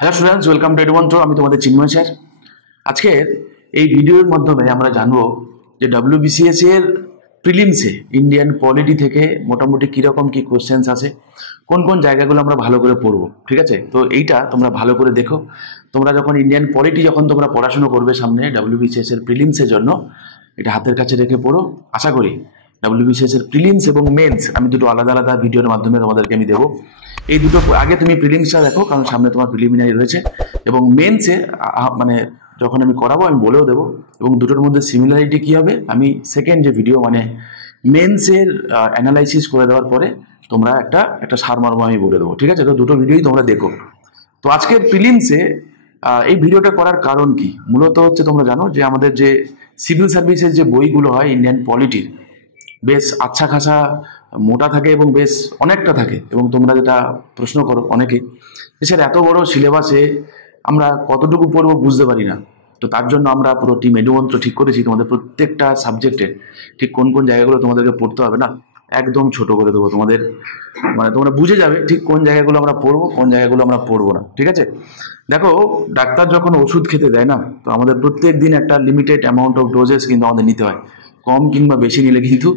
Hello students, welcome to Edumantra. আমি তোমাদের চিন্ময় sir. আজকের এই ভিডিওর মাধ্যমে আমরা জানবো যে ডব্লিউবিসিএস এর প্রিলিমসে ইন্ডিয়ান পলিটি থেকে মোটামুটি কীরকম কী কোশ্চেন্স আছে, কোন কোন জায়গাগুলো আমরা ভালো করে পড়বো। ঠিক আছে, তো এইটা তোমরা ভালো করে দেখো। তোমরা যখন ইন্ডিয়ান পলিটি যখন তোমরা পড়াশুনো করবে সামনে ডব্লিউবিসিএস এর প্রিলিমসের জন্য, এটা হাতের কাছে রেখে পড়ো। আশা করি ডব্লিউবিসিএস এর প্রিলিমস এবং মেন্স আমি দুটো আলাদা আলাদা ভিডিওর মাধ্যমে তোমাদেরকে আমি দেবো। এই দুটো আগে তুমি প্রিলিমসটা দেখো, কারণ সামনে তোমার প্রিলিমিনারি রয়েছে, এবং মেন্সে মানে যখন আমি করাবো আমি বলেও দেবো। এবং দুটোর মধ্যে সিমিলারিটি কী হবে আমি সেকেন্ড যে ভিডিও মানে মেন্সের অ্যানালাইসিস করে দেওয়ার পরে তোমরা একটা সারমর্ম আমি বলে দেবো। ঠিক আছে, তো দুটো ভিডিওই তোমরা দেখো। তো আজকের প্রিলিমসে এই ভিডিওটা করার কারণ কি, মূলত হচ্ছে তোমরা জানো যে আমাদের যে সিভিল সার্ভিসের যে বইগুলো হয় ইন্ডিয়ান পলিটির, বেশ আচ্ছা খাসা মোটা থাকে এবং বেশ অনেকটা থাকে। এবং তোমরা যেটা প্রশ্ন করো অনেকে, স্যার এত বড় সিলেবাসে আমরা কতটুকু পড়বো বুঝতে পারি না। তো তার জন্য আমরা পুরো টিম এডুমন্ত্র ঠিক করেছি তোমাদের প্রত্যেকটা সাবজেক্টে ঠিক কোন কোন জায়গাগুলো তোমাদেরকে পড়তে হবে না, একদম ছোট করে দেবো তোমাদের। মানে তোমরা বুঝে যাবে ঠিক কোন জায়গাগুলো আমরা পড়বো, কোন জায়গাগুলো আমরা পড়বো না। ঠিক আছে, দেখো ডাক্তার যখন ওষুধ খেতে দেয় না, তো আমাদের প্রত্যেক দিন একটা লিমিটেড অ্যামাউন্ট অফ ডোজেস কিন্তু আমাদের নিতে হয়। কম কিংবা বেশি নিলে কিন্তু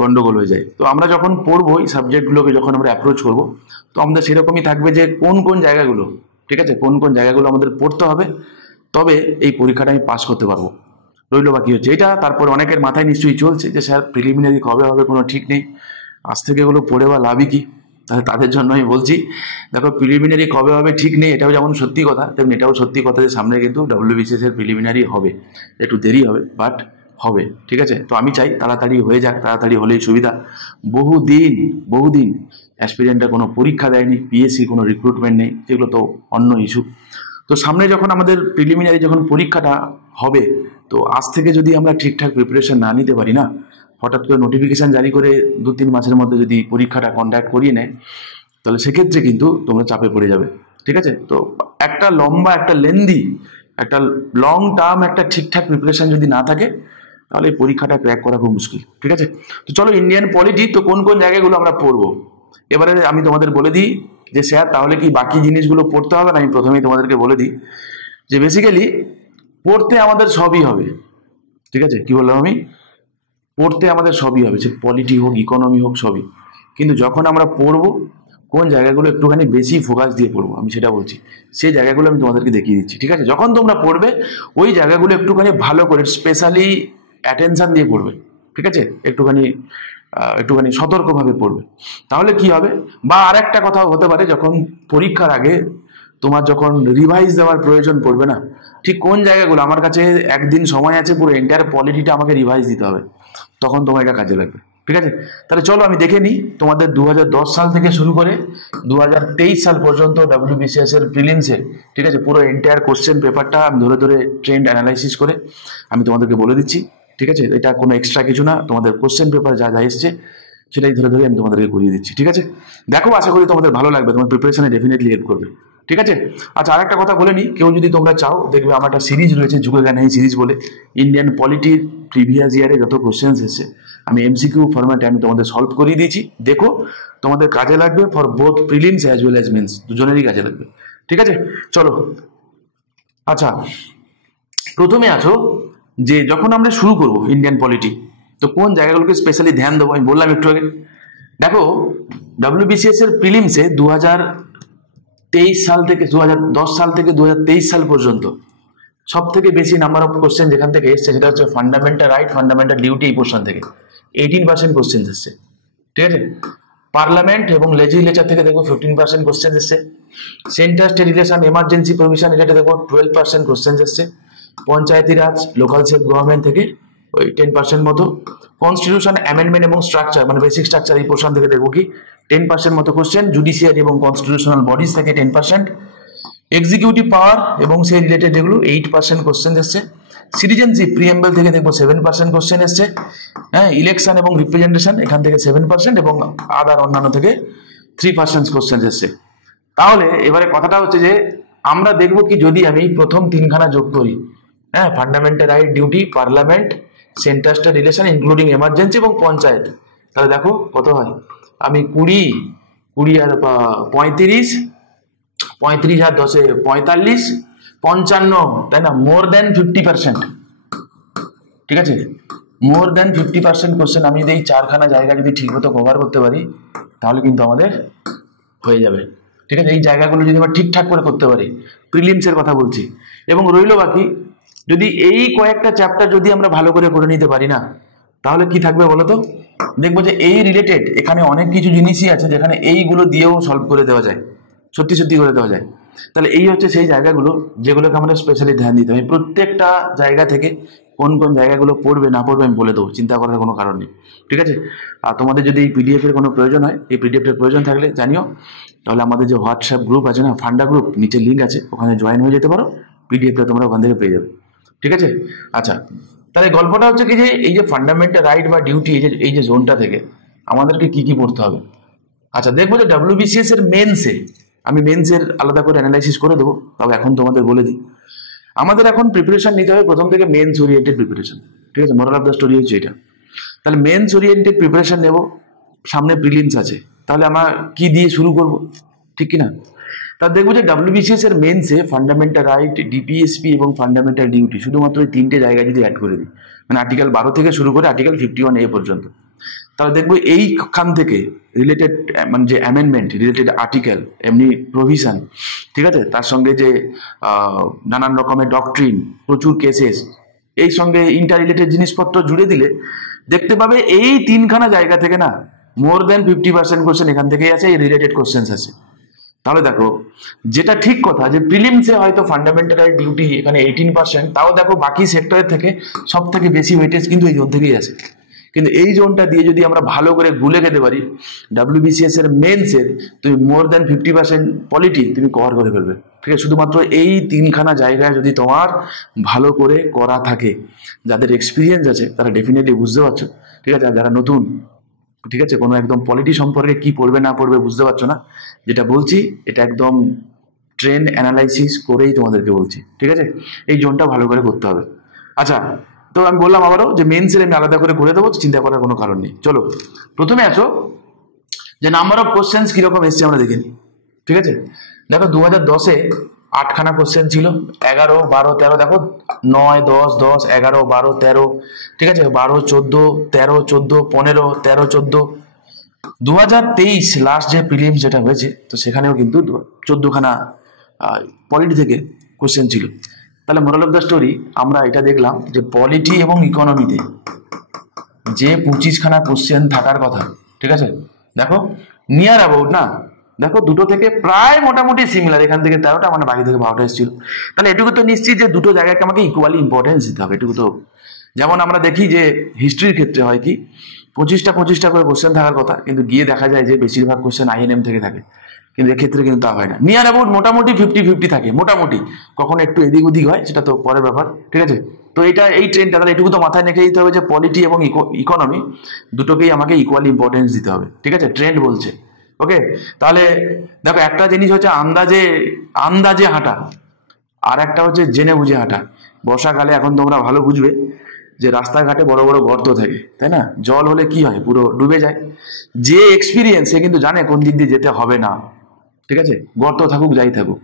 গন্ডগোল হয়ে যায়। তো আমরা যখন পড়বো এই সাবজেক্টগুলোকে, যখন আমরা অ্যাপ্রোচ করবো, তো আমাদের সেরকমই থাকবে যে কোন কোন জায়গাগুলো, ঠিক আছে, কোন কোন জায়গাগুলো আমাদের পড়তে হবে, তবে এই পরীক্ষাটা আমি পাস করতে পারবো। রইল বাকি হচ্ছে এটা। তারপর অনেকের মাথায় নিশ্চয়ই চলছে যে স্যার প্রিলিমিনারি কবে হবে কোনো ঠিক নেই, আজ থেকে এগুলো পড়ে বা লাভই কি। তাহলে তাদের জন্য আমি বলছি, দেখো প্রিলিমিনারি কবে হবে ঠিক নেই, এটাও যেমন সত্যি কথা তেমনি এটাও সত্যি কথা যে সামনে কিন্তু ডব্লিউবিসিএস এর প্রিলিমিনারি হবে, একটু দেরি হবে বাট হবে। ঠিক আছে, তো আমি চাই তাড়াতাড়ি হয়ে যাক, তাড়াতাড়ি হলেই সুবিধা। বহুদিন অ্যাসপিরিয়েন্টরা কোনো পরীক্ষা দেয়নি, পিএসসি কোনো রিক্রুটমেন্ট নেই, সেগুলো তো অন্য ইস্যু। তো সামনে যখন আমাদের প্রিলিমিনারি যখন পরীক্ষাটা হবে, তো আজ থেকে যদি আমরা ঠিকঠাক প্রিপারেশন না নিতে পারি না, হঠাৎ করে নোটিফিকেশান জারি করে 2-3 মাসের মধ্যে যদি পরীক্ষাটা কন্ডাক্ট করিয়ে নেয়, তাহলে সেক্ষেত্রে কিন্তু তোমরা চাপে পড়ে যাবে। ঠিক আছে, তো একটা লম্বা একটা লং টার্ম একটা ঠিকঠাক প্রিপারেশন যদি না থাকে, তাহলে এই পরীক্ষাটা ক্র্যাক করা খুব মুশকিল। ঠিক আছে, তো চলো ইন্ডিয়ান পলিটি তো কোন কোন জায়গাগুলো আমরা পড়বো এবারে আমি তোমাদের বলে দিই। যে স্যার তাহলে কি বাকি জিনিসগুলো পড়তে হবে না, আমি প্রথমেই তোমাদেরকে বলে দিই যে বেসিক্যালি পড়তে আমাদের সবই হবে। ঠিক আছে, কি বললাম আমি, পড়তে আমাদের সবই হবে, সে পলিটি হোক ইকোনমি হোক সবই। কিন্তু যখন আমরা পড়বো কোন জায়গাগুলো একটুখানি বেশি ফোকাস দিয়ে পড়বো আমি সেটা বলছি, সেই জায়গাগুলো আমি তোমাদেরকে দেখিয়ে দিচ্ছি। ঠিক আছে, যখন তোমরা পড়বে ওই জায়গাগুলো একটুখানি ভালো করে স্পেশালি অ্যাটেনশন দিয়ে পড়বে। ঠিক আছে, একটুখানি সতর্কভাবে পড়বে, তাহলে কি হবে। বা আর একটা কথাও হতে পারে, যখন পরীক্ষার আগে তোমার যখন রিভাইজ দেওয়ার প্রয়োজন পড়বে না, ঠিক কোন জায়গাগুলো আমার কাছে একদিন সময় আছে, পুরো এন্টায়ার পলিটিটা আমাকে রিভাইজ দিতে হবে, তখন তোমার এটা কাজে লাগবে। ঠিক আছে, তাহলে চলো আমি দেখে নিই তোমাদের 2010 সাল থেকে শুরু করে 2023 সাল পর্যন্ত ডব্লিউবিসিএস এর প্রিলিমসে, ঠিক আছে, পুরো এন্টায়ার কোশ্চেন পেপারটা আমি ধরে ধরে ট্রেন্ড অ্যানালাইসিস করে আমি তোমাদেরকে বলে দিচ্ছি। ঠিক আছে, এটা কোনো এক্সট্রা কিছু না, তোমাদের কোশ্চেন পেপার যা যা এসছে সেটাই ধরে ধরে আমি তোমাদেরকে করিয়ে দিচ্ছি। ঠিক আছে, দেখো আশা করি তোমাদের ভালো লাগবে, তোমার প্রিপারেশনে ডেফিনেটলি হেল্প করবে। ঠিক আছে, আচ্ছা আর একটা কথা বলে নিই, কেউ যদি তোমরা চাও, দেখবে আমার একটা সিরিজ রয়েছে যুগে জ্ঞান এই সিরিজ বলে, ইন্ডিয়ান পলিটির প্রিভিয়াস ইয়ারে যত কোশ্চেন্স এসেছে আমি এমসিকিউ ফরম্যাটে আমি তোমাদের সলভ করিয়ে দিয়েছি। দেখো তোমাদের কাজে লাগবে, for both prelims as well as mains, দুজনেরই কাজে লাগবে। ঠিক আছে, চলো। আচ্ছা, প্রথমে আছো যে যখন আমরা শুরু করব ইন্ডিয়ান পলিটি, তো কোন জায়গাগুলোকে স্পেশালি ধ্যান দেবো আমি বললাম একটু আগে। দেখো ডব্লিউবিসিএস এর প্রিলিমসে 2023 সাল থেকে 2010 সাল থেকে 2023 সাল পর্যন্ত সব থেকে বেশি নাম্বার অফ কোশ্চেন যেখান থেকে এসছে সেটা হচ্ছে ফান্ডামেন্টাল রাইট, ফান্ডামেন্টাল ডিউটি, এই পোর্শন থেকে 18% কোশ্চেন এসছে। ঠিক আছে, পার্লামেন্ট এবং লেজিসলেচার থেকে দেখো 15% কোশ্চেন এসছে। Centre state relation, emergency provision, এটা দেখো 12% কোশ্চেন এসছে। পঞ্চায়েতি রাজ, লোকাল সেলফ গভর্নমেন্ট থেকে ওই 10% মতো। কনস্টিটিউশন অ্যামেন্ডমেন্ট এবং স্ট্রাকচার মানে বেসিক স্ট্রাকচার, এই পোর্শন থেকে দেখবো কি 10% মতো কোশ্চেন। জুডিশিয়ারি এবং কনস্টিটিউশনাল বডিজ থেকে 10%। এক্সিকিউটিভ পাওয়ার এবং সেই রিলেটেড যেগুলো 8% কোশ্চেন এসছে। সিটিজেনশিপ প্রিএম্বল থেকে দেখবো 7% কোশ্চেন এসছে। হ্যাঁ, ইলেকশন এবং রিপ্রেজেন্টেশন এখান থেকে 7% এবং আদার অন্যান্য থেকে 3% কোশ্চেন এসছে। তাহলে এবারে কথাটা হচ্ছে যে আমরা দেখবো কি যদি আমি প্রথম তিনখানা যোগ করি, হ্যাঁ, fundamental right, duty, parliament, centre state relation including emergency এবং পঞ্চায়েত, তাহলে দেখো কত হয়। আমি 20 আর 35 35 আর 10 45, 55, তাই না? মোর দেন 50%, ঠিক আছে? মোর দেন 50% কোশ্চেন আমি যদি এই 4খানা জায়গা যদি ঠিক মতো কভার করতে পারি তাহলে কিন্তু আমাদের হয়ে যাবে, ঠিক আছে? এই জায়গাগুলো যদি আমরা ঠিকঠাক করে করতে পারি, প্রিলিমসের কথা বলছি। এবং রইল বাকি, যদি এই কয়েকটা চ্যাপ্টার যদি আমরা ভালো করে নিতে পারি না, তাহলে কি থাকবে বলো তো? দেখবো যে এই রিলেটেড এখানে অনেক কিছু জিনিসই আছে যেখানে এইগুলো দিয়েও সলভ করে দেওয়া যায়, সত্যি সত্যি করে দেওয়া যায়। তাহলে এই হচ্ছে সেই জায়গাগুলো যেগুলোকে আমরা স্পেশালি ধ্যান দিতে হবে। প্রত্যেকটা জায়গা থেকে কোন কোন জায়গাগুলো পড়বে না পড়বে আমি বলে দেবো, চিন্তা করার কোনো কারণ নেই, ঠিক আছে? আর তোমাদের যদি এই পিডিএফ এর কোনো প্রয়োজন হয়, এই পিডিএফ এর প্রয়োজন থাকলে জানিও, তাহলে আমাদের যে হোয়াটসঅ্যাপ গ্রুপ আছে না, ফান্ডা গ্রুপ, নিচে লিঙ্ক আছে, ওখানে জয়েন হয়ে যেতে পারো, পিডিএফটা তোমরা ওখান থেকে পেয়ে যাবে, ঠিক আছে? আচ্ছা, তাহলে গল্পটা হচ্ছে কি যে এই যে ফান্ডামেন্টাল রাইট বা ডিউটি, এই যে জোনটা থেকে আমাদেরকে কি কি পড়তে হবে। আচ্ছা, দেখবো যে ডাব্লিউবিসিএস এর মেন্সে, আমি মেন্সের আলাদা করে অ্যানালাইসিস করে দেবো, তবে এখন তোমাদের বলে দিই, আমাদের এখন প্রিপারেশন নিতে হবে প্রথম থেকে মেন্স ওরিয়েন্টেড প্রিপারেশন, ঠিক আছে? মোরাল অফ দ্য স্টোরি হচ্ছে এটা। তাহলে মেন্স ওরিয়েন্টেড প্রিপারেশন নেব, সামনে প্রিলিমস আছে, তাহলে আমরা কি দিয়ে শুরু করব, ঠিক কিনা? তা দেখবো যে ডাব্লিউবিসিএস এর মেন্সে ফান্ডামেন্টাল রাইট, ডিপিএসপি এবং ফান্ডামেন্টাল ডিউটি শুধুমাত্র এই 3টে জায়গায় যদি অ্যাড করে দিই, মানে আর্টিকেল 12 থেকে শুরু করে আর্টিকেল 51A পর্যন্ত, তাহলে দেখবো এইখান থেকে রিলেটেড মানে যে অ্যামেন্ডমেন্ট, রিলেটেড আর্টিকেল, এমনি প্রভিশন, ঠিক আছে, তার সঙ্গে যে নানান রকমের ডকট্রিন, প্রচুর কেসেস, এই সঙ্গে ইন্টার রিলেটেড জিনিসপত্র জুড়ে দিলে দেখতে পাবে এই 3খানা জায়গা থেকে না মোর দেন 50% কোশ্চেন এখান থেকেই আছে, এই রিলেটেড কোশ্চেন্স আছে। তাহলে দেখো, যেটা ঠিক কথা যে প্রিলিমসে হয়তো ফান্ডামেন্টাল রাইট ডিউটি এখানে 18%, তাও দেখো বাকি সেক্টরের থেকে সব থেকে বেশি ওয়েটেজ কিন্তু এই জোন থেকেই আছে। কিন্তু এই জোনটা দিয়ে যদি আমরা ভালো করে গুলে খেতে পারি, ডাব্লিউবিসিএস এর মেন্সের তুমি মোর দেন 50% পলিটি তুমি কভার করে ফেলবে, ঠিক আছে? শুধুমাত্র এই 3খানা জায়গায় যদি তোমার ভালো করে করা থাকে, যাদের এক্সপিরিয়েন্স আছে তারা ডেফিনেটলি বুঝতে পারছো, ঠিক আছে? আর যারা নতুন, ঠিক আছে, কোনো একদম পলিটি সম্পর্কে কি পড়বে না পড়বে বুঝতে পারছো না, যেটা বলছি এটা একদম ট্রেন্ড অ্যানালাইসিস করেই তোমাদেরকে বলছি, ঠিক আছে? এই জোনটা ভালো করে করতে হবে। আচ্ছা, তো আমি বললাম আবারও যে মেন্সের আমি আলাদা করে দেবো, চিন্তা করার কোনো কারণ নেই। চলো প্রথমে আসো যে নাম্বার অফ কোশ্চেন্স কিরকম এসছে আমরা দেখে নিই, ঠিক আছে? দেখো 2010-এ 8খানা কোশ্চেন ছিল, 11, 12, 13, দেখো 9, 10, 10, 11, 12, 13, ঠিক আছে, 12, 14, 13, 14, 15, 13, 14। 2023 লাস্ট যে প্রিলিমস যেটা হয়েছে, তো সেখানেও কিন্তু 14খানা পলিটি থেকে কোশ্চেন ছিল। তাহলে মোরাল অফ দ্য স্টোরি আমরা এটা দেখলাম যে পলিটি এবং ইকোনমিতে যে 25খানা কোশ্চেন থাকার কথা, ঠিক আছে, দেখো নিয়ার অ্যাবাউট না, দেখো দুটো থেকে প্রায় মোটামুটি সিমিলার, এখান থেকে 13টা মানে বাকি থেকে 12টা এসেছিল। তাহলে এটুকু তো নিশ্চিত যে দুটো জায়গাকে আমাকে ইকুয়ালি ইম্পর্টেন্স দিতে হবে, এটুকু তো। যেমন আমরা দেখি যে হিস্ট্রির ক্ষেত্রে হয় কি 25টা করে কোশ্চেন থাকার কথা, কিন্তু গিয়ে দেখা যায় যে বেশিরভাগ কোশ্চেন আইএনএম থেকে থাকে, কিন্তু এক্ষেত্রে কিন্তু তা হয় না। নিয়ার অ্যাবাউট মোটামুটি 50-50 থাকে, মোটামুটি, কখনো একটু এদিক ওদিক হয়, সেটা তো পরের ব্যাপার, ঠিক আছে? তো এটা এই ট্রেন্ডটা, তাহলে এটুকু তো মাথায় রেখে দিতে হবে যে পলিটি এবং ইকোনমি দুটোকেই আমাকে ইকুয়ালি ইম্পর্টেন্স দিতে হবে, ঠিক আছে? ট্রেন্ড বলছে, ওকে? তাহলে দেখো একটা জিনিস হচ্ছে আন্দাজে হাঁটা, আর একটা হচ্ছে জেনে বুঝে হাঁটা। বর্ষাকালে এখন তোমরা ভালো বুঝবে যে রাস্তাঘাটে বড় বড় গর্ত থাকে, তাই না? জল হলে কি হয়, পুরো ডুবে যায়। যে এক্সপিরিয়েন্স সে কিন্তু জানে কোন দিক দিয়ে যেতে হবে না, ঠিক আছে? গর্ত থাকুক যাই থাকুক,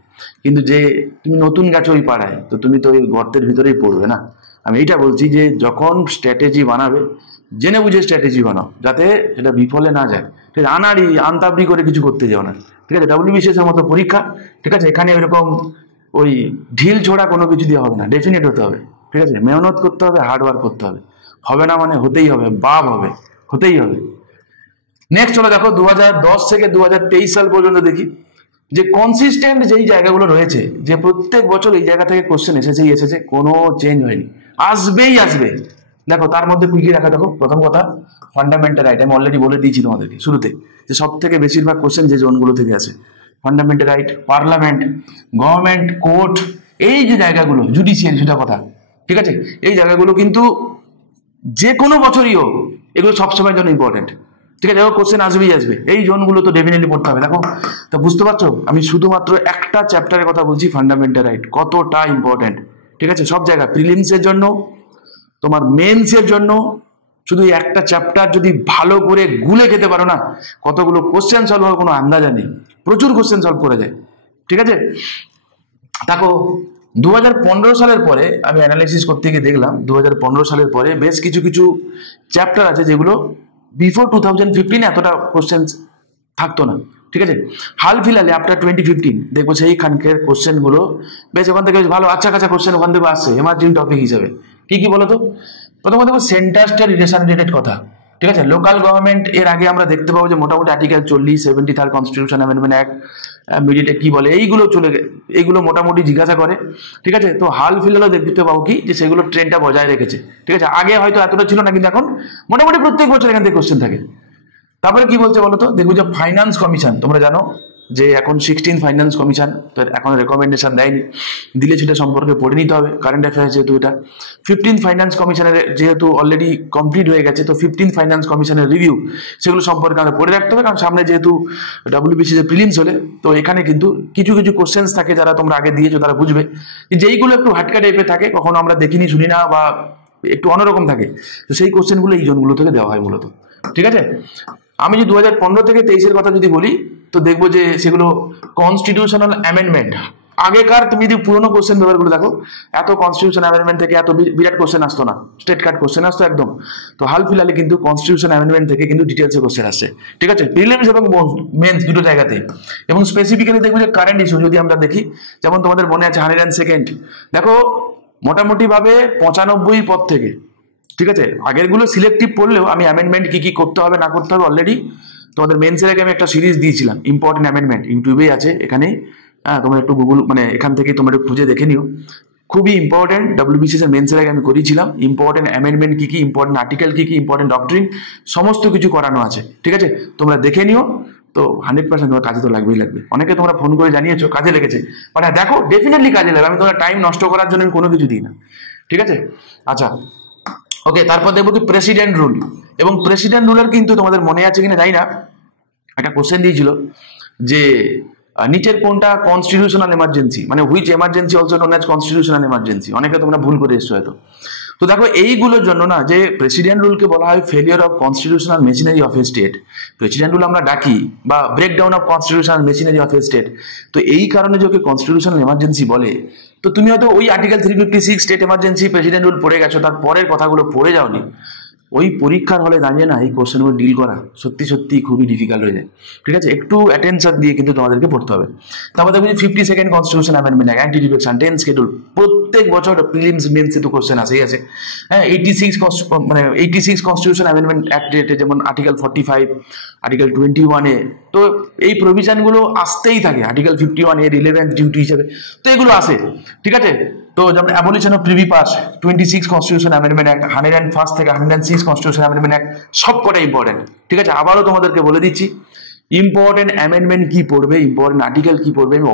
কিন্তু যে তুমি নতুন গেছো ওই পাড়ায়, তো তুমি তো ওই গর্তের ভিতরেই পড়বে না। আমি এইটা বলছি যে যখন স্ট্র্যাটেজি বানাবে জেনে বুঝে স্ট্র্যাটেজি বানাও, যাতে সেটা বিফলে না যায়, ঠিক আছে? আনতাবড়ি করে কিছু করতে যাও না, ঠিক আছে? ডাব্লিউবিসিএস এর মতো পরীক্ষা, ঠিক আছে? এখানে এরকম ওই ঢিল ছোড়া কোনো কিছু দিয়ে হবে না, ডেফিনেট হতে হবে, ঠিক আছে? মেহনত করতে হবে, হার্ডওয়ার্ক করতে হবে, হবে না মানে হতেই হবে, বাপ হবে, হতেই হবে। নেক্সট চলো দেখো 2010 থেকে 2023 সাল পর্যন্ত দেখি যে কনসিস্টেন্ট যেই জায়গাগুলো রয়েছে, যে প্রত্যেক বছর এই জায়গা থেকে কোশ্চেন এসেছে, কোনো চেঞ্জ হয়নি, আসবেই আসবে। দেখো তার মধ্যে কি কি রাখা, দেখো প্রথম কথা ফান্ডামেন্টাল রাইট, আমি অলরেডি বলে দিয়েছি তোমাদেরকে শুরুতে যে সব থেকে বেশিরভাগ কোশ্চেন যে জোনগুলো থেকে আসে, fundamental right, parliament, government, court, এই যে জায়গাগুলো, জুডিশিয়াল, সেটা কথা, ঠিক আছে? এই জায়গাগুলো কিন্তু যে কোনো বছরই হোক এগুলো সবসময়ের জন্য ইম্পর্টেন্ট, ঠিক আছে? দেখো কোশ্চেন আসবে, এই জোনগুলো তো ডেফিনেটলি পড়তে হবে। দেখো তা বুঝতে পারছো আমি শুধুমাত্র একটা চ্যাপ্টারের কথা বলছি, ফান্ডামেন্টাল রাইট কতটা ইম্পর্টেন্ট, ঠিক আছে? সব জায়গায় প্রিলিমসের জন্য, তোমার মেন্সের জন্য, শুধু একটা চ্যাপ্টার যদি ভালো করে গুলে খেতে পারো না, কতগুলো কোশ্চেন সলভ হবে কোনো আন্দাজা নেই, প্রচুর কোশ্চেন সলভ করে যায়, ঠিক আছে। দেখো 2015 সালের পরে আমি অ্যানালাইসিস করতে গিয়ে দেখলাম 2015 সালের পরে বেশ কিছু কিছু চ্যাপ্টার আছে যেগুলো বিফোর 2015 এতটা কোশ্চেন থাকতো না, ঠিক আছে। হাল ফিলহালে আফটার 2015 দেখবো সেইখানকার কোশ্চেনগুলো বেশ ওখান থেকে বেশ ভালো আচ্ছা কাছা কোশ্চেন ওখান থেকে আসছে এমার্জিং টপিক হিসেবে। কি কি বলতো, প্রথমত দেখো সেন্টার স্টেট রিলেশন রিলেটেড কথা, ঠিক আছে। লোকাল গভর্নমেন্ট এর আগে আমরা দেখতে পাবো যে মোটামুটি আর্টিকেল 40, 73 কনস্টিটিউশন অ্যামেন্ডমেন্ট অ্যাক্ট, মিডিয়েটে কি বলে এইগুলো এইগুলো মোটামুটি জিজ্ঞাসা করে, ঠিক আছে। তো হাল ফিলহালও দেখতে পাবো কি যে সেগুলো ট্রেনটা বজায় রেখেছে, ঠিক আছে। আগে হয়তো এতটা ছিল না, কিন্তু এখন মোটামুটি প্রত্যেক বছর এখান থেকে কোশ্চেন থাকে। তারপরে কি বলছে বলতো, দেখবো যে ফাইন্যান্স কমিশন, তোমরা জানো যে এখন 16 ফাইন্যান্স কমিশন, তো এখন রেকমেন্ডেশন দেয়নি, দিলে সেটা সম্পর্কে পড়ে নিতে হবে, কারেন্ট অ্যাফেয়ার্স যেহেতু এটা। 15 ফাইন্যান্স কমিশনের যেহেতু অলরেডি কমপ্লিট হয়ে গেছে, তো 15 ফাইন্যান্স কমিশনের রিভিউ সেগুলো সম্পর্কে আমরা পড়ে রাখতে হবে, কারণ সামনে যেহেতু WBCS এর প্রিলিমস হলে, তো এখানে কিন্তু কিছু কিছু কোশ্চেন্স থাকে যারা তোমরা আগে দিয়েছো তারা বুঝবে, যেইগুলো একটু হাটকা টাইপের থাকে, কখনো আমরা দেখিনি শুনি না বা একটু অন্যরকম থাকে, তো সেই কোশ্চেনগুলো এই জোনগুলো থেকে দেওয়া হয় মূলত, ঠিক আছে। আমি যদি 2015 থেকে 23-এর কথা যদি বলি, তো দেখবো যে সেগুলো কনস্টিটিউশনাল অ্যামেন্ডমেন্ট। আগেকার তুমি যদি পুরোনো কোশ্চেন পেপারগুলো দেখো, এত কনস্টিটিউশন অ্যামেন্ডমেন্ট থেকে এত বিরাট কোশ্চেন আসতো না, স্টেট কার্ড কোশ্চেন আসতো একদম। তো হাল ফিলহালে কিন্তু কনস্টিটিউশন অ্যামেন্ডমেন্ট থেকে কিন্তু ডিটেলসে কোশ্চেন আসছে, ঠিক আছে, প্রিলিমস এবং মেন্স দুটো জায়গাতে। এবং স্পেসিফিক্যালি দেখবো যে কারেন্ট ইস্যু যদি আমরা দেখি, যেমন তোমাদের মনে আছে 102nd, দেখো মোটামুটি ভাবে 95 পদ থেকে, ঠিক আছে। আগেরগুলো সিলেক্টিভ পড়লেও আমি অ্যামেন্ডমেন্ট কি কি করতে হবে না করতে হবে অলরেডি তোমাদের মেন্সের আগে আমি একটা সিরিজ দিয়েছিলাম, ইম্পর্টেন্ট অ্যামেন্ডমেন্ট, ইউটিউবেই আছে এখানেই, হ্যাঁ তোমরা একটু গুগল মানে এখান থেকে তোমরা একটু খুঁজে দেখে নিও, খুবই ইম্পর্টেন্ট। WBCS এর মেন্সের আগে আমি করেছিলাম ইম্পর্টেন্ট অ্যামেন্ডমেন্ট কি কি, ইম্পর্টেন্ট আর্টিকেল কি কি, ইম্পর্টেন্ট ডক্ট্রিন, সমস্ত কিছু করানো আছে, ঠিক আছে। তোমরা দেখে নিও, তো 100% তোমার কাজে তো লাগবেই লাগবে। অনেকে তোমরা ফোন করে জানিয়েছো কাজে লেগেছে, বাট হ্যাঁ দেখো ডেফিনেটলি কাজে লাগবে, আমি তোমার টাইম নষ্ট করার জন্য আমি কোনো কিছু দিই না, ঠিক আছে। আচ্ছা ওকে, তারপর দেখবো কি প্রেসিডেন্ট রুল, এবং প্রেসিডেন্ট রুলের কিন্তু তোমাদের মনে আছে কিনা জানি না, একটা কোশ্চেন দিয়েছিল যে নিচের কোনটা কনস্টিটিউশনাল এমার্জেন্সি, মানে which emergency also known as constitutional emergency, অনেকে তোমরা ভুল করে এসছো হয়তো। তো দেখো এইগুলোর জন্য না, যে প্রেসিডেন্ট রুলকে বলা হয় failure of constitutional machinery of a state, president rule আমরা ডাকি বা breakdown of constitutional machinery of a state. তো এই কারণে যে ওকে কনস্টিটিউশনাল এমার্জেন্সি বলে, তো তুমি হয়তো ওই article 356 state emergency president rule পড়ে গেছো, তার পরের কথাগুলো পড়ে যাওনি, ওই পরীক্ষার হলে দাঁড়িয়ে না এই কোশ্চেনগুলো ডিল করা সত্যি সত্যি খুবই ডিফিকাল্ট হয়ে যায়, ঠিক আছে। একটু অ্যাটেনশন দিয়ে কিন্তু তোমাদেরকে পড়তে হবে। তারপর দেখবো 52nd constitution amendment act, anti defection 10 schedule, প্রত্যেক বছর প্রিলিমস মেন্সে তো কোশ্চেন আসেই আছে, হ্যাঁ। 86 কনস্টিটিউশন অ্যামেন্ডমেন্ট অ্যাক্ট যেমন আর্টিকেল 45, আর্টিকেল 21A, তো এই প্রভিশনগুলো আসতেই থাকে, আর্টিকেল 51 এর রিলেভেন্ট ডিউটি হিসেবে, তো এগুলো আসে, ঠিক আছে। তো যেমন abolition of privy pass, 26 constitution amendment act, 101 থেকে 106 কনস্টিটিউশন অ্যামেন্ডমেন্ট অ্যাক্ট, সব কটা ইম্পর্টেন্ট, ঠিক আছে। আবারও তোমাদেরকে বলে দিচ্ছি ইম্পর্টেন্ট অ্যামেন্ডমেন্ট কি পড়বে, ইম্পর্টেন্ট আর্টিকেল কি পড়বে, আমি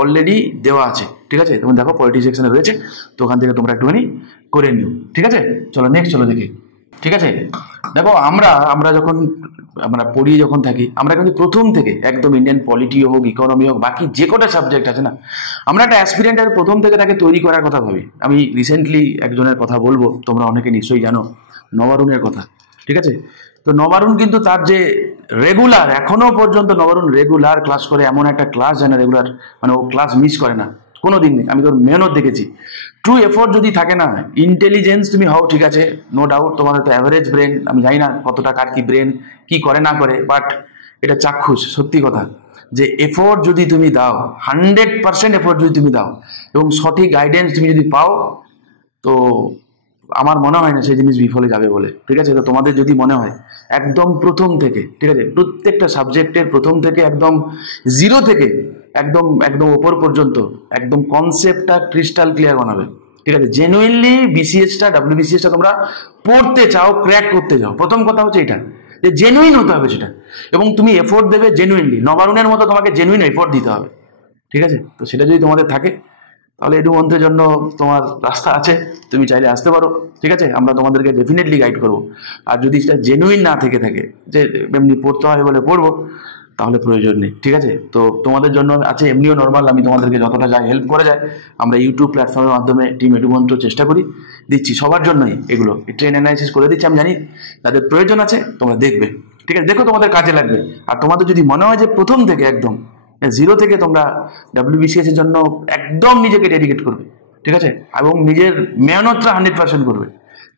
অলরেডি দেওয়া আছে, ঠিক আছে। তুমি দেখো পলিটি সেকশনে রয়েছে, তো ওখান থেকে তোমরা একটুখানি করে নিও, ঠিক আছে। চলো নেক্সট চলো দেখি, ঠিক আছে। দেখো আমরা যখন আমরা পড়ি যখন থাকি, আমরা কিন্তু প্রথম থেকে একদম ইন্ডিয়ান পলিটি হোক, ইকোনমি হোক, বাকি যে কটা সাবজেক্ট আছে না, আমরা একটা অ্যাসপিরেন্টের প্রথম থেকে তাকে তৈরি করার কথা ভাবি। আমি রিসেন্টলি একজনের কথা বলবো, তোমরা অনেকে নিশ্চয়ই জানো, নবারুণের কথা, ঠিক আছে। তো নবারুণ কিন্তু তার যে রেগুলার, এখনো পর্যন্ত নবারুণ রেগুলার ক্লাস করে, এমন একটা ক্লাস যায় না রেগুলার, মানে ও ক্লাস মিস করে না কোনো দিন নেই। আমি তোর মেহনত দেখেছি, ট্রু এফোর্ট যদি থাকে না, ইন্টেলিজেন্স তুমি হও, ঠিক আছে, নো ডাউট, তোমার তো অ্যাভারেজ ব্রেন, আমি জানি না কতটা কার কি ব্রেন কি করে না করে, বাট এটা চাক্ষুষ সত্যি কথা, যে এফোর্ট যদি তুমি দাও, 100% এফোর্ট যদি তুমি দাও এবং সঠিক গাইডেন্স তুমি যদি পাও, তো আমার মনে হয় না সেই জিনিস বিফলে যাবে বলে, ঠিক আছে। তো তোমাদের যদি মনে হয় একদম প্রথম থেকে, ঠিক আছে, প্রত্যেকটা সাবজেক্টের প্রথম থেকে একদম জিরো থেকে একদম একদম ওপর পর্যন্ত একদম কনসেপ্টটা ক্রিস্টাল ক্লিয়ার বানাবে, ঠিক আছে। জেনুইনলি বিসিএসটা WBCSটা তোমরা পড়তে চাও, ক্র্যাক করতে চাও, প্রথম কথা হচ্ছে এটা, যে জেনুইন হতে হবে সেটা, এবং তুমি এফোর্ট দেবে জেনুইনলি, নবারুণের মতো তোমাকে জেনুইন এফোর্ট দিতে হবে, ঠিক আছে। তো সেটা যদি তোমাদের থাকে, তাহলে এডুমন্ত্রের জন্য তোমার রাস্তা আছে, তুমি চাইলে আসতে পারো, ঠিক আছে। আমরা তোমাদেরকে ডেফিনেটলি গাইড করবো। আর যদি সেটা জেনুইন না থেকে থাকে, যে এমনি পড়তে হয় বলে পড়বো, তাহলে প্রয়োজন নেই, ঠিক আছে। তো তোমাদের জন্য আছে এমনিও নর্মাল, আমি তোমাদেরকে যতটা যাই হেল্প করে যায়, আমরা ইউটিউব প্ল্যাটফর্মের মাধ্যমে টিম এডুমন্ত্র চেষ্টা করি, দিচ্ছি সবার জন্যই এগুলো, ট্রেন অ্যানালাইসিস করে দিচ্ছি। আমি জানি যাদের প্রয়োজন আছে তোমরা দেখবে, ঠিক আছে, দেখো তোমাদের কাজে লাগবে। আর তোমাদের যদি মনে হয় যে প্রথম থেকে একদম জিরো থেকে তোমরা WBCS এর জন্য একদম নিজেকে ডেডিকেট করবে, ঠিক আছে, এবং নিজের মেহনতটা 100% করবে,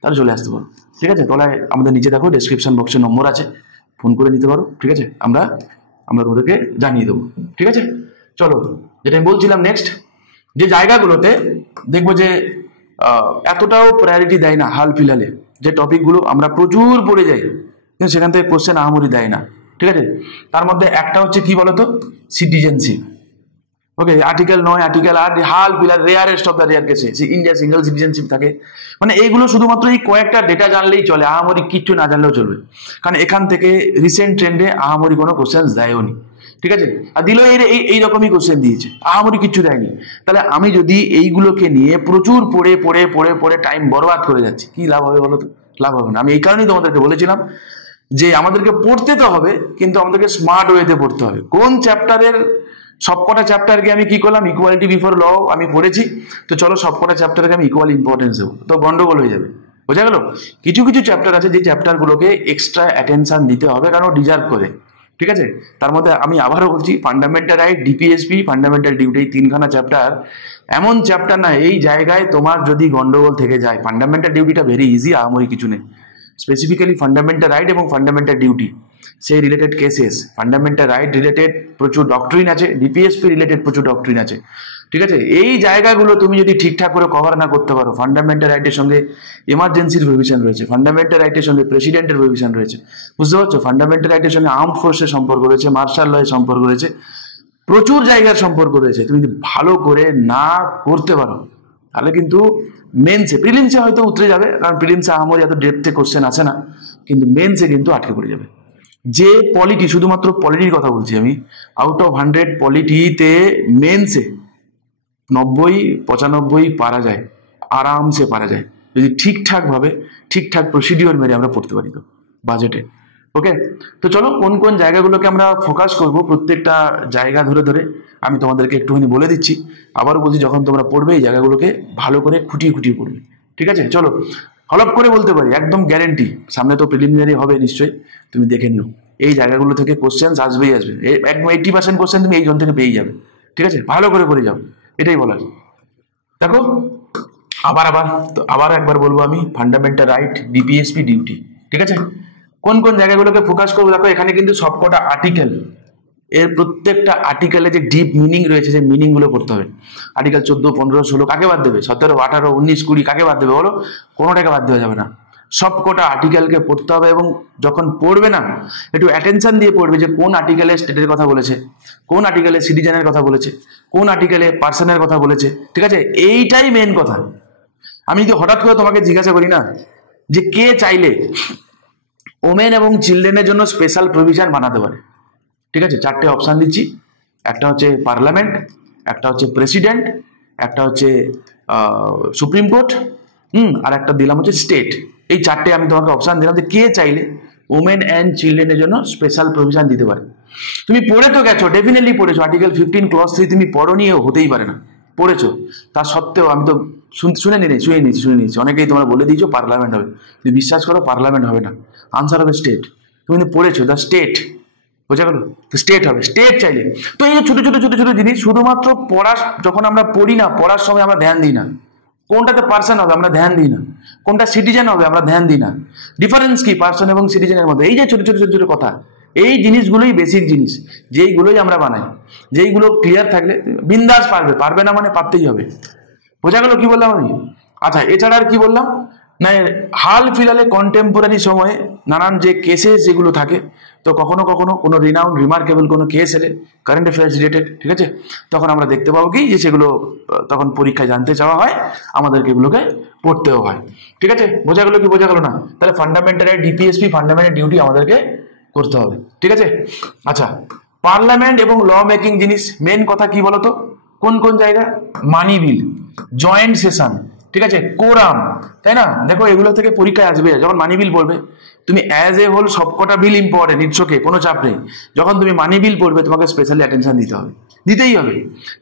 তাহলে চলে আসতে পারো, ঠিক আছে। তাহলে আমাদের নিচে দেখো ডেসক্রিপশন বক্সে নম্বর আছে, ফোন করে নিতে পারো, ঠিক আছে, আমরা তোমাদেরকে জানিয়ে দেবো, ঠিক আছে। চলো, যেটা আমি বলছিলাম, নেক্সট যে জায়গাগুলোতে দেখবো যে এতটাও প্রায়োরিটি দেয় না হাল ফিলহালে, যে টপিকগুলো আমরা প্রচুর পড়ে যাই কিন্তু সেখান থেকে কোশ্চেন আহামরি দেয় না, ঠিক আছে। তার মধ্যে একটা হচ্ছে কি বলতো, সিটিজেনশিপ। ওকে, আর্টিকেল 9, আর্টিকেল 8, হাল ফিলহাল রেয়ারেস্ট অফ দ্য রেয়ার কেসে ইন্ডিয়া সিঙ্গেল সিটিজেনশিপ থাকে। মানে এইগুলো শুধুমাত্র এই কয়েকটা ডেটা জানলেই চলে, আহামরি কিচ্ছু না জানলেও চলবে, কারণ এখান থেকে রিসেন্ট ট্রেন্ডে আহামরি কোনো কোশ্চেন দেয়ও নি, ঠিক আছে। আর দিলেও এইরকমই কোশ্চেন দিয়েছে, আহামরি কিচ্ছু দেয়নি। তাহলে আমি যদি এইগুলোকে নিয়ে প্রচুর পড়ে পড়ে পড়ে পড়ে টাইম বরবাদ করে যাচ্ছি, কি লাভ হবে বলো তো? লাভ হবে না। আমি এই কারণেই তোমাদেরকে বলেছিলাম যে আমাদেরকে পড়তে তো হবে, কিন্তু আমাদেরকে স্মার্ট ওয়েতে পড়তে হবে। কোন চ্যাপ্টারের সবকটা চ্যাপ্টারকে আমি কি করলাম, ইকুয়ালিটি বিফোর ল আমি পড়েছি, তো চলো সবকটা চ্যাপ্টারকে আমি ইকুয়াল ইম্পর্টেন্স দেবো, তো গন্ডগোল হয়ে যাবে, বোঝা গেল। কিছু কিছু চ্যাপ্টার আছে যে চ্যাপ্টারগুলোকে এক্সট্রা অ্যাটেনশন দিতে হবে, কারণ ডিজার্ভ করে, ঠিক আছে। তার মধ্যে আমি আবারও বলছি, fundamental right, DPSP, fundamental duty, এই তিনখানা চ্যাপ্টার এমন চ্যাপ্টার না এই জায়গায় তোমার যদি গন্ডগোল থেকে যায়। ফান্ডামেন্টাল ডিউটিটা ভেরি ইজি, আহামরি কিছু নেই। স্পেসিফিক্যালি ফান্ডামেন্টাল রাইট এবং ফান্ডামেন্টাল ডিউটি, সেই related cases, fundamental right related প্রচুর ডক্ট্রিন আছে, ডিপিএসপি রিলেটেড প্রচুর ডক্ট্রিন আছে, ঠিক আছে। এই জায়গাগুলো তুমি যদি ঠিকঠাক করে কভার না করতে পারো, ফান্ডামেন্টাল রাইটের সঙ্গে এমার্জেন্সির প্রভিশন রয়েছে, ফান্ডামেন্টাল রাইটের সঙ্গে প্রেসিডেন্টের প্রভিশন রয়েছে, বুঝতে পারছো, ফান্ডামেন্টাল রাইটের সঙ্গে আর্মড ফোর্সের সম্পর্ক রয়েছে, মার্শাল লয়ের সম্পর্ক রয়েছে, প্রচুর জায়গার সম্পর্ক রয়েছে। তুমি যদি ভালো করে না করতে পারো তাহলে কিন্তু মেন্সে, প্রিলিমসে হয়তো উতরে যাবে, কারণ প্রিলিমসে আহামরি এত ডেপথে কোশ্চেন আসে না, কিন্তু মেন্সে কিন্তু আটকে পড়ে যাবে। যে পলিটি, শুধুমাত্র পলিটির কথা বলছি আমি, আউট অফ 100 পলিটিতে মেন্সে 90-95 পারা যায়, আরামসে পারা যায়, যদি ঠিকঠাকভাবে ঠিকঠাক প্রসিডিওর মেরে আমরা পড়তে পারি তো বাজেটে। ওকে, তো চলো কোন কোন জায়গাগুলোকে আমরা ফোকাস করব, প্রত্যেকটা জায়গা ধরে ধরে আমি তোমাদেরকে একটুখানি বলে দিচ্ছি। আবারও বলছি, যখন তোমরা পড়বে এই জায়গাগুলোকে ভালো করে খুঁটিয়ে খুঁটিয়ে পড়বে, ঠিক আছে। চলো, হলপ করে বলতে পারি, একদম গ্যারেন্টি, সামনে তো প্রিলিমিনারি হবে নিশ্চয়ই, তুমি দেখে নিও, এই জায়গাগুলো থেকে কোশ্চেন আসবেই আসবে, একদম 80% কোশ্চেন তুমি এই জন থেকে পেয়ে যাবে, ঠিক আছে। ভালো করে করে যাও, এটাই বলার। দেখো, আবার একবার বলবো আমি, ফান্ডামেন্টাল রাইট, ডিপিএসপি, ডিউটি, ঠিক আছে। কোন কোন জায়গাগুলোকে ফোকাস করবো, দেখো এখানে কিন্তু সবকটা আর্টিকেল, এর প্রত্যেকটা আর্টিকেলে যে ডিপ মিনিং রয়েছে, যে মিনিং গুলো করতে হবে। আর্টিকেল 14, 15, 16 কাকে বাদ দেবে, 17, 18, 19, 20 কাকে বাদ দেবে বলো? কোনোটাকে বাদ দেওয়া যাবে না, সবকটা আর্টিকেলকে পড়তে হবে। এবং যখন পড়বে না, একটু অ্যাটেনশন দিয়ে পড়বে, যে কোন আর্টিকেলে স্টেটের কথা বলেছে, কোন আর্টিকেলে সিটিজেনের কথা বলেছে, কোন আর্টিকেলে পার্সনের কথা বলেছে, ঠিক আছে। এইটাই মেন কথা। আমি যদি হঠাৎ করে তোমাকে জিজ্ঞাসা করি না, যে কে চাইলে ওমেন এবং চিলড্রেনের জন্য স্পেশাল প্রভিশন বানাতে পারে, ঠিক আছে, 4টে অপশান দিচ্ছি। একটা হচ্ছে পার্লামেন্ট, একটা হচ্ছে প্রেসিডেন্ট, একটা হচ্ছে সুপ্রিম কোর্ট, আর একটা দিলাম হচ্ছে স্টেট। এই 4টে আমি তোমাকে অপশান দিলাম, যে কে চাইলে ওমেন অ্যান্ড চিলড্রেনের জন্য স্পেশাল প্রভিশন দিতে পারে। তুমি পড়ে তো গেছো, ডেফিনেটলি পড়েছো, আর্টিকেল 15 ক্লজ 3 তুমি পড়োনিও হতেই পারে না, পড়েছো। তা সত্ত্বেও আমি তো শুনে নিয়েছি, অনেকেই তোমরা বলে দিয়েছো পার্লামেন্ট হবে, তুমি বিশ্বাস করো পার্লামেন্ট হবে না, আনসার হবে স্টেট। তুমি কিন্তু পড়েছো দ্য স্টেট, বোঝা গেল, তো স্টেট হবে, স্টেট চাইলে। তো এই যে ছোট ছোট ছোট ছোট জিনিস, শুধুমাত্র যখন আমরা পড়ি না, পড়ার সময় আমরা ধ্যান দিই না, কোনটাতে পার্সন হবে আমরা ধ্যান দিই না, কোনটা সিটিজেন হবে আমরা ধ্যান দিই না, ডিফারেন্স কি পার্সন এবং সিটিজেনের মধ্যে, এই যে ছোট ছোট ছোট ছোট কথা, এই জিনিসগুলোই বেসিক জিনিস, যেইগুলোই আমরা বানাই, যেইগুলো ক্লিয়ার থাকলে বিন্দাস পারবে না মানে পারতেই হবে, বোঝা গেল কি বললাম আমি। আচ্ছা, এছাড়া আর কি বললাম না, হাল ফিলহালে কন্টেম্পোরারি সময়ে নানান যে কেসেস যেগুলো থাকে, তো কখনো কখনো কোনো রিমার্কেবল কোনো কেস এলে, কারেন্ট অ্যাফেয়ার্স রিলেটেড, ঠিক আছে, তখন আমরা দেখতে পাবো কি যে সেগুলো তখন পরীক্ষায় জানতে চাওয়া হয়, আমাদেরকে এগুলোকে পড়তেও হয়, ঠিক আছে। বোঝা গেল কি বোঝা গেল না? তাহলে fundamental right, DPSP, fundamental duty আমাদেরকে করতে হবে, ঠিক আছে। আচ্ছা, পার্লামেন্ট এবং ল মেকিং জিনিস, মেন কথা কি বলতো, কোন কোন জায়গা, মানি বিল, জয়েন্ট সেশন, ঠিক আছে, কোরাম, তাই না। দেখো এগুলো থেকে পরীক্ষায় আসবে, যখন মানি বিল পড়বে তুমি অ্যাজ এ হোল সবকটা বিল ইম্পর্টেন্ট, ইটস ওকে, কোনো চাপ নেই। যখন তুমি মানি বিল পড়বে তোমাকে স্পেশালি অ্যাটেনশন দিতেই হবে,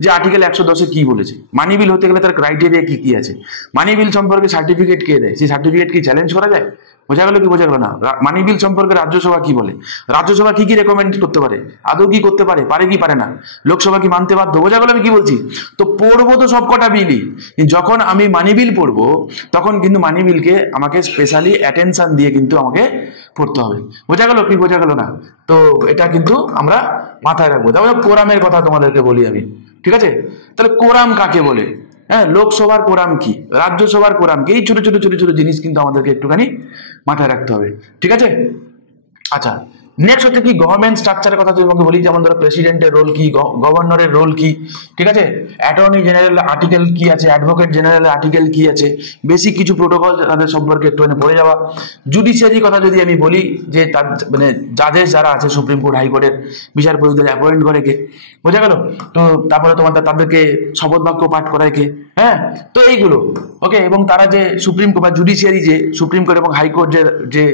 যে আর্টিকেল 110-এ কি বলেছে, মানি বিল হতে গেলে তার ক্রাইটেরিয়া কি কি আছে, মানি বিল সম্পর্কে সার্টিফিকেট কে দেয়, সেই সার্টিফিকেট কি চ্যালেঞ্জ করা যায়, বোঝা গেল কি বোঝা গেল না? মানি বিল সম্পর্কে রাজ্যসভা কি বলে, রাজ্যসভা কি কি রেকমেন্ড করতে পারে, আদৌ কি করতে পারে, পারে কি পারে না, লোকসভা কি মানতে বাধ্য, বোঝা গেল আমি কি বলছি? তো পড়বো তো সবকটা বিলই, যখন আমি মানি বিল পড়বো তখন কিন্তু মানি বিলকে আমাকে স্পেশালি অ্যাটেনশন দিয়ে কিন্তু আমাকে পড়তে হবে। বোঝা গেল কি বোঝা গেল না? তো এটা কিন্তু আমরা মাথায় রাখবো। তাহলে কোরামের কথা তোমাদেরকে বলি আমি, ঠিক আছে? তাহলে কোরাম কাকে বলে, হ্যাঁ, লোকসভার কোরাম কি, রাজ্যসভার কোরাম কি, এই ছোট ছোট ছোট ছোট জিনিস কিন্তু আমাদেরকে একটুখানি মাথায় রাখতে হবে, ঠিক আছে? আচ্ছা, নেক্সট হচ্ছে কি গভর্নমেন্ট স্ট্রাকচারের কথা তোমাকে বলি, যেমন ধরো প্রেসিডেন্টের রোল কি, গভর্নরের রোল কি, ঠিক আছে? অ্যাটর্নি জেনারেল আর্টিকেল কি আছে, অ্যাডভোকেট জেনারেল আর্টিকেল কি আছে, বেসিক কিছু প্রোটোকল তাদের সম্পর্কে একটুখানি পড়ে যাওয়া। জুডিশিয়ারি কথা যদি আমি বলি, যে তার মানে জাজেস যারা আছে সুপ্রিম কোর্ট হাইকোর্টের বিচারপতিদের অ্যাপয়েন্ট করে কে, বোঝা গেল? তো তারপরে তোমার তাদেরকে শপথ বাক্য পাঠ করায় কে, হ্যাঁ, তো এইগুলো ওকে। এবং তারা যে সুপ্রিম কোর্ট বা জুডিশিয়ারি যে সুপ্রিম কোর্ট এবং হাইকোর্ট যে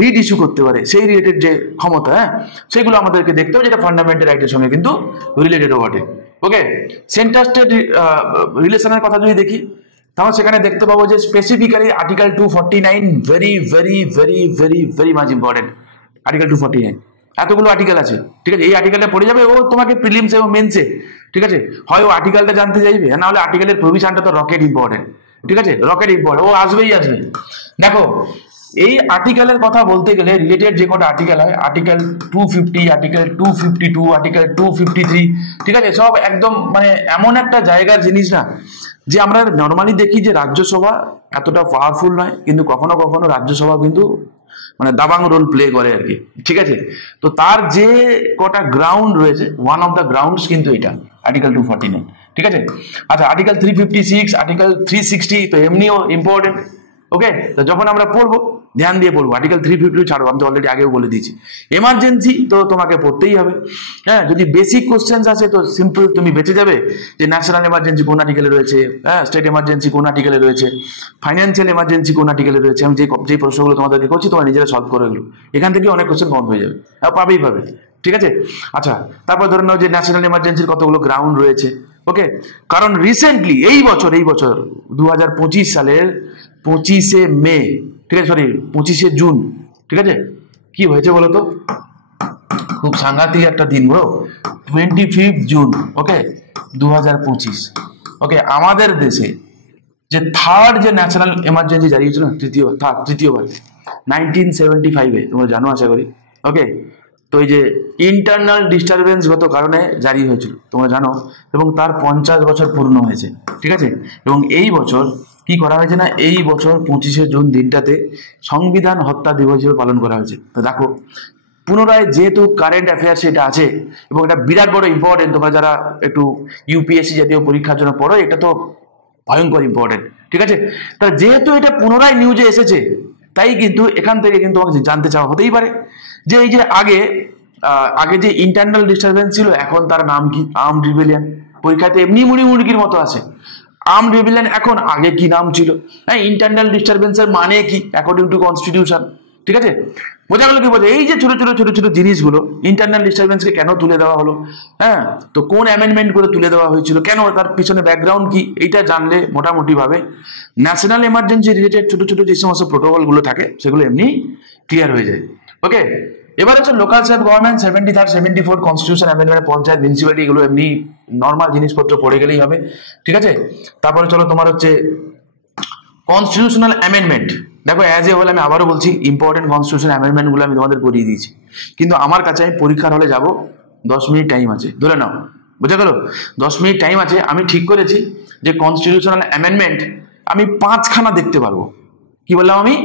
রিট ইস্যু করতে পারে সেই রিলেটেড যে ক্ষমতা, হ্যাঁ, সেগুলো আমাদেরকে দেখতে হবে, যেটা ফান্ডামেন্টাল রাইটের সঙ্গে কিন্তু রিলেটেড বটে। ওকে, সেন্টার স্টেট রিলেশনের কথা যদি দেখি, তাহলে সেখানে দেখতে পাবো যে specifically article 249 very very very very very much important. Article 249 এতগুলো আর্টিকেল আছে, ঠিক আছে? এই আর্টিকেলটা পড়ে যাবে ও তোমাকে প্রিলিমস এবং মেন্সে, ঠিক আছে? হয় ও আর্টিকেলটা জানতে চাইবে, না হলে আর্টিকেলের প্রভিশনটা তো রকেট ইম্পর্টেন্ট, ঠিক আছে? রকেট ইম্পর্টেন্ট, ও আসবেই আসবে। দেখো, এই আর্টিকেলের কথা বলতে গেলে রিলেটেড যে কটা আর্টিকেল হয়, আর্টিকেল 250, আর্টিকেল 252, আর্টিকেল 253, ঠিক আছে? সব একদম মানে এমন একটা জায়গার জিনিস না, যে আমরা নর্মালি দেখি যে রাজ্যসভা এতটা পাওয়ারফুল নয়, কিন্তু কখনো কখনো রাজ্যসভা কিন্তু মানে দাবাং রোল প্লে করে আর কি, ঠিক আছে? তো তার যে কটা গ্রাউন্ড রয়েছে, ওয়ান অফ দ্য গ্রাউন্ডস কিন্তু এটা আর্টিকেল 249, ঠিক আছে? আচ্ছা, আর্টিকেল 356, আর্টিকেল 360 তো এমনিও ইম্পর্টেন্ট। ওকে, তো যখন আমরা পড়বো ধ্যান দিয়ে পড়বো। আর্টিকেল 350 ছাড়ো, আমি তো অলরেডি আগেও বলে দিয়েছি। এমার্জেন্সি তো তোমাকে পড়তেই হবে, হ্যাঁ। যদি বেসিক কোশ্চেন্স আছে তো সিম্পল তুমি বেঁচে যাবে যে ন্যাশনাল এমার্জেন্সি কোন আর্টিকেলে রয়েছে, হ্যাঁ, স্টেট এমার্জেন্সি কোন আর্টিকেলে রয়েছে, ফাইন্যান্সিয়াল এমার্জেন্সি কোন আর্টিকেলে রয়েছে। আমি যে প্রশ্নগুলো তোমাদেরকে করছি তোমরা নিজেরা সলভ করে এগুলো, এখান থেকে অনেক কোশ্চেন কম হয়ে যাবে, পাবেই পাবে, ঠিক আছে? আচ্ছা, তারপর ধরে নাও যে ন্যাশনাল এমার্জেন্সির কতগুলো গ্রাউন্ড রয়েছে। ওকে, কারণ রিসেন্টলি এই বছর 2025 সালের 25শে মে, ঠিক আছে, সরি 25শে জুন, ঠিক আছে, কি হয়েছে বলো তো? খুব সাংঘাতিক একটা দিন ব্রো, 25 জুন, ওকে, 2025। ওকে, আমাদের দেশে যে থার্ড যে ন্যাশনাল এমার্জেন্সি জারি হয়েছিল, তৃতীয়বার 1975-এ, তোমরা জানো আশা করি। ওকে, তো এই যে ইন্টারনাল ডিস্টারবেন্স গত কারণে জারি হয়েছিল তোমরা জানো, এবং তার 50 বছর পূর্ণ হয়েছে, ঠিক আছে? এবং এই বছর কি করা হয়েছে না, এই বছর 25শে জুন দিনটাতে সংবিধান হত্যা দিবস হিসেবে পালন করা হয়েছে। তো দেখো, পুনরায় যেহেতু কারেন্ট অ্যাফেয়ার্স এটা আছে এবং এটা বিরাট বড় ইম্পর্টেন্ট, তোমরা যারা একটু ইউপিএসসি জাতীয় পরীক্ষার জন্য পড়ো, এটা তো ভয়ঙ্কর ইম্পর্টেন্ট, ঠিক আছে? তা যেহেতু এটা পুনরায় নিউজে এসেছে, তাই কিন্তু এখান থেকে কিন্তু আমাকে জানতে চাওয়া হতেই পারে যে এই যে আগে যে ইন্টারনাল ডিস্টারবেন্স ছিল, এখন তার নাম কি? Armed rebellion. পরীক্ষাতে এমনি মুড়ির মতো আছে, আর্মড রিবেলিয়ন এখন, আগে কি নাম ছিল? হ্যাঁ, ইন্টারনাল ডিস্টারবেন্সের মানে কি অ্যাকর্ডিং টু কনস্টিটিউশন, ঠিক আছে? বোঝা গেল কি বলছে? এই যে ছোট ছোট ছোট ছোট জিনিসগুলো, ইন্টারনাল ডিস্টারবেন্সকে কেন তুলে দেওয়া হলো, হ্যাঁ, তো কোন অ্যামেন্ডমেন্ট করে তুলে দেওয়া হয়েছিল, কেন, তার পিছনে ব্যাকগ্রাউন্ড কি, এইটা জানলে মোটামুটি ভাবে ন্যাশনাল এমার্জেন্সি রিলেটেড ছোট ছোট যে সমস্ত প্রোটোকলগুলো থাকে সেগুলো এমনি ক্লিয়ার হয়ে যায়। ওকে, এবার হচ্ছে local self government 73, 74 constitution amendment, panchayat, municipality, এগুলো এমনি নর্মাল জিনিসপত্র পড়ে গেলেই হবে, ঠিক আছে? তারপরে চলো তোমার হচ্ছে কনস্টিটিউশনাল অ্যামেন্ডমেন্ট। দেখো, অ্যাজ এ হোল আমি আবারও বলছি, ইম্পর্টেন্ট কনস্টিটিউশন অ্যামেন্ডমেন্টগুলো আমি তোমাদের করিয়ে দিয়েছি, কিন্তু আমার কাছে আমি পরীক্ষার হলে যাব 10 মিনিট টাইম আছে, ধরে নাও, বোঝা গেল? 10 মিনিট টাইম আছে, আমি ঠিক করেছি যে কনস্টিটিউশনাল অ্যামেন্ডমেন্ট আমি 5খানা দেখতে পারবো। কি বললাম আমি?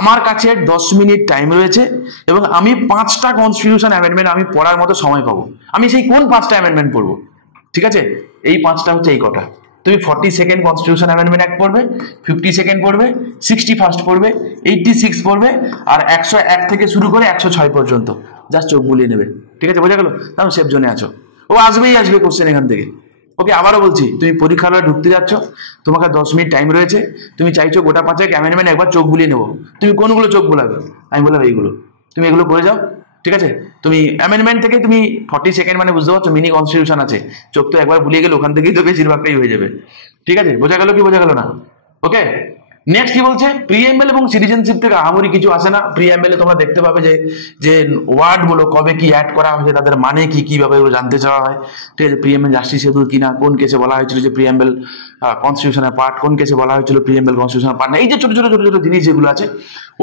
আমার কাছে 10 মিনিট টাইম রয়েছে এবং আমি 5টা কনস্টিটিউশন অ্যামেন্ডমেন্ট আমি পড়ার মতো সময় পাবো। আমি সেই কোন 5টা অ্যামেন্ডমেন্ট পড়বো, ঠিক আছে? এই 5টা হচ্ছে এই কটা। তুমি 42nd কনস্টিটিউশন অ্যামেন্ডমেন্ট অ্যাক্ট পড়বে, 52nd পড়বে, 61st পড়বে, 86 পড়বে, আর 101 থেকে শুরু করে 106 পর্যন্ত জাস্ট চোখ বুলিয়ে নেবে, ঠিক আছে? বোঝা গেল? তাহলে সেফ জোনে আছো, ও আসবেই আসবে কোশ্চেন এখান থেকে। ওকে, আবারও বলছি, তুমি পরীক্ষার হলে ঢুকতে যাচ্ছ, তোমাকে 10 মিনিট টাইম রয়েছে, তুমি চাইছো গোটা 5 অ্যামেন্ডমেন্ট একবার চোখ বুলিয়ে নেবো, তুমি কোনগুলো চোখ বোলাবে? আমি বললাম এইগুলো, তুমি এগুলো করে যাও, ঠিক আছে? তুমি অ্যামেন্ডমেন্ট থেকে তুমি 42nd মানে বুঝতে পারছো মিনি কনস্টিটিউশন আছে, চোখ তো একবার ভুলিয়ে গেলে ওখান থেকেই তো বেশিরভাগটাই হয়ে যাবে, ঠিক আছে? বোঝা গেল কি বোঝা গেল না? ওকে, নেক্সট কি বলছে, প্রিএমএল এবং সিটিজেনশিপ থেকে আহামরি কিছু আসে না। প্রিএমএল এ তোমরা দেখতে পাবে যে যে ওয়ার্ড গুলো কবে কি অ্যাড করা হয়েছে, তাদের মানে কি কিভাবে এগুলো জানতে চাওয়া হয়। ঠিক আছে, প্রিএমএল জাস্টিস শিডিউল কিনা, কোন কেসে বলা হয়েছিল যে প্রিএমএল কনস্টিটিউশনের পার্ট, কোন কেসে বলা হয়েছিল প্রিএমএল কনস্টিটিউশনের পার্ট না, এই যে ছোট ছোট ছোট ছোট জিনিস যেগুলো আছে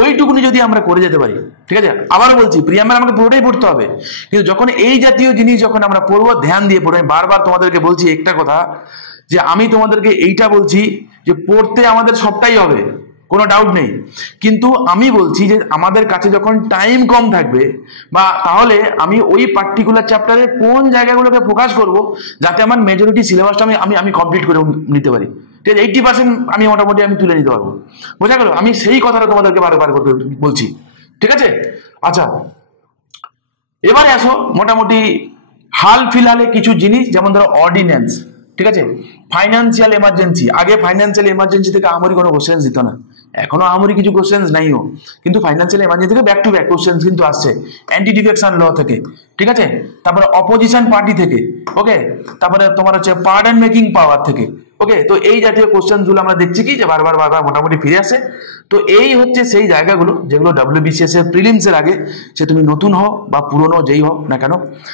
ওইটুকুনি যদি আমরা করে যেতে পারি, ঠিক আছে। আবার বলছি, প্রিএমএল আমাকে পুরোটাই পড়তে হবে, কিন্তু যখন এই জাতীয় জিনিস যখন আমরা পড়বো, ধ্যান দিয়ে পড়বো। আমি বারবার তোমাদেরকে বলছি একটা কথা, যে আমি তোমাদেরকে এইটা বলছি যে পড়তে আমাদের সবটাই হবে, কোনো ডাউট নেই, কিন্তু আমি বলছি যে আমাদের কাছে যখন টাইম কম থাকবে, বা তাহলে আমি ওই পার্টিকুলার চ্যাপ্টারে কোন জায়গাগুলোকে ফোকাস করব যাতে আমার মেজরিটি সিলেবাসটা আমি আমি আমি কমপ্লিট করে নিতে পারি। ঠিক আছে, 80% আমি মোটামুটি আমি তুলে নিতে পারবো। বোঝা গেল? আমি সেই কথাটা তোমাদেরকে বারবার করতে বলছি, ঠিক আছে। আচ্ছা, এবারে আসো মোটামুটি হাল ফিলহালে কিছু জিনিস, যেমন ধরো অর্ডিন্যান্স, ঠিক আছে, ফাইন্যান্সিয়াল এমার্জেন্সি। আগে ফাইন্যান্সিয়াল এমার্জেন্সি থেকে আমরি কোনো কোশ্চেন্স দিত না, এখনো আমরি কিছু কোশ্চেন্স নাইও, কিন্তু ফাইন্যান্সিয়াল এমার্জেন্সি থেকে ব্যাক টু ব্যাক কোশ্চেন্স কিন্তু আসছে, অ্যান্টি ডিফেকশন ল থেকে, ঠিক আছে, তারপরে অপোজিশন পার্টি থেকে, ওকে, তারপরে তোমার হচ্ছে পার্ডন মেকিং পাওয়ার থেকে, ওকে। তো এই জাতীয় কোশ্চেন গুলো আমরা দেখছি কি যে বারবার বারবার মোটামুটি ফিরে আসে। তো এই হচ্ছে সেই জায়গাগুলো যেগুলো WBCS এর প্রিলিমস এর আগে, সে তুমি নতুন হও বা পুরনো যেই হোক না কেন,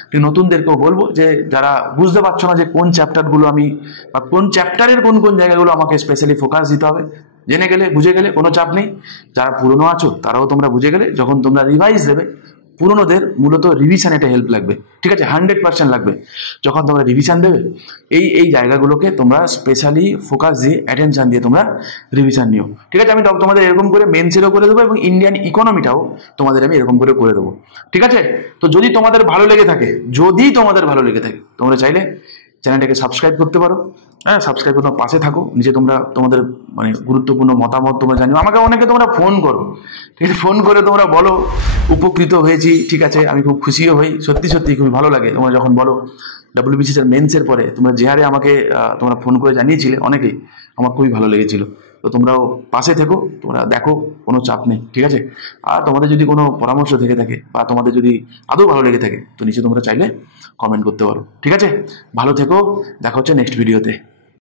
তুমি নতুনদেরকেও বলবো যে যারা বুঝতে পারছো না যে কোন চ্যাপ্টারগুলো আমি বা কোন চ্যাপ্টারের কোন কোন জায়গাগুলো আমাকে স্পেশালি ফোকাস দিতে হবে, জেনে গেলে বুঝে গেলে কোনো চাপ নেই। যারা পুরনো আছো তারাও তোমরা বুঝে গেলে, যখন তোমরা রিভাইজ দেবে, পুরনোদের মূলত রিভিশন এটা হেল্প লাগবে, ঠিক আছে, 100% লাগবে। যখন তোমরা রিভিশন দেবে, এই এই জায়গাগুলোকে তোমরা স্পেশালি ফোকাস দিয়ে অ্যাটেনশন দিয়ে তোমরা রিভিশন নিও, ঠিক আছে। আমি তোমাদের এরকম করে মেন্সেরও করে দেবো এবং ইন্ডিয়ান ইকোনমিটাও তোমাদের আমি এরকম করে দেবো, ঠিক আছে। তো যদি তোমাদের ভালো লেগে থাকে, তোমরা চাইলে চ্যানেলটাকে সাবস্ক্রাইব করতে পারো, হ্যাঁ, সাবস্ক্রাইব করে পাশে থাকো, নিজে তোমরা তোমাদের মানে গুরুত্বপূর্ণ মতামত তোমরা জানিও। আমাকে অনেকে তোমরা ফোন করো, ঠিক আছে, ফোন করে তোমরা বলো উপকৃত হয়েছি, ঠিক আছে, আমি খুব খুশিও হই, সত্যি সত্যি খুবই ভালো লাগে তোমরা যখন বলো। WBCS এর মেন্সের পরে তোমরা যে হারে আমাকে তোমরা ফোন করে জানিয়েছিলে অনেকেই, আমার খুবই ভালো লেগেছিল। তো তোমরাও পাশে থেকো, তোমরা দেখো, কোনো চাপ নেই, ঠিক আছে। আর তোমাদের যদি কোনো পরামর্শ থেকে থাকে বা তোমাদের যদি আদৌ ভালো লেগে থাকে, তো নিচে তোমরা চাইলে কমেন্ট করতে পারো, ঠিক আছে। ভালো থেকো, দেখা হচ্ছে নেক্সট ভিডিওতে।